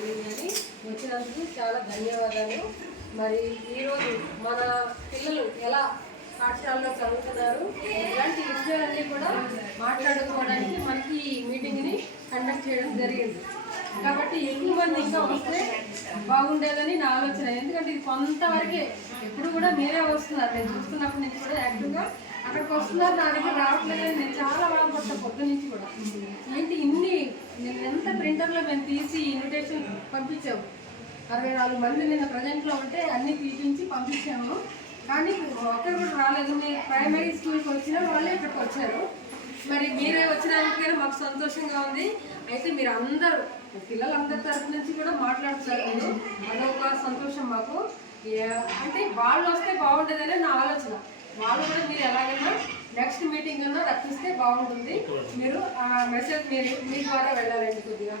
తెలియదు వచ్చినందుకు చాలా ధన్యవాదాలు. మరి ఈరోజు మన పిల్లలు ఎలా పాఠశాలలో చదువుతున్నారు ఇలాంటి విషయాలన్నీ కూడా మాట్లాడుకోవడానికి మనకి ఈ మీటింగ్ని కండక్ట్ చేయడం జరిగింది. కాబట్టి ఎక్కువ మంది ఇంకా వస్తే బాగుండేదని నా ఆలోచన. ఎందుకంటే ఇది కొంతవరకే ఎప్పుడు కూడా మీరే వస్తున్నారు. నేను చూస్తున్నప్పటి నుంచి కూడా యాక్టివ్గా అక్కడికి వస్తున్నారు. నా దగ్గర రావట్లేదని నేను చాలా బాధపడతా పొద్దు నుంచి కూడా. నేను ఎంత ప్రింటర్లో మేము తీసి ఇన్విటేషన్ పంపించాము అరవై నాలుగు మంది నిన్న ప్రజెంట్లో ఉంటే అన్ని తీపించి పంపించాము. కానీ ఒక్కరు కూడా రాలేదు. మీరు ప్రైమరీ స్కూల్కి వచ్చిన వాళ్ళే ఇక్కడికి వచ్చారు. మరి మీరే వచ్చినందుకే మాకు సంతోషంగా ఉంది. అయితే మీరు అందరూ పిల్లలందరి తరఫు నుంచి కూడా మాట్లాడుతున్నారు నేను అదొక సంతోషం మాకు. అంటే వాళ్ళు వస్తే బాగుంటుందనే నా ఆలోచన. వాళ్ళు కూడా మీరు ఎలాగైనా నెక్స్ట్ మీటింగ్ అన్నా రప్పిస్తే బాగుంటుంది. మీరు ఆ మెసేజ్ మీరు మీ ద్వారా వెళ్ళాలండి కొద్దిగా.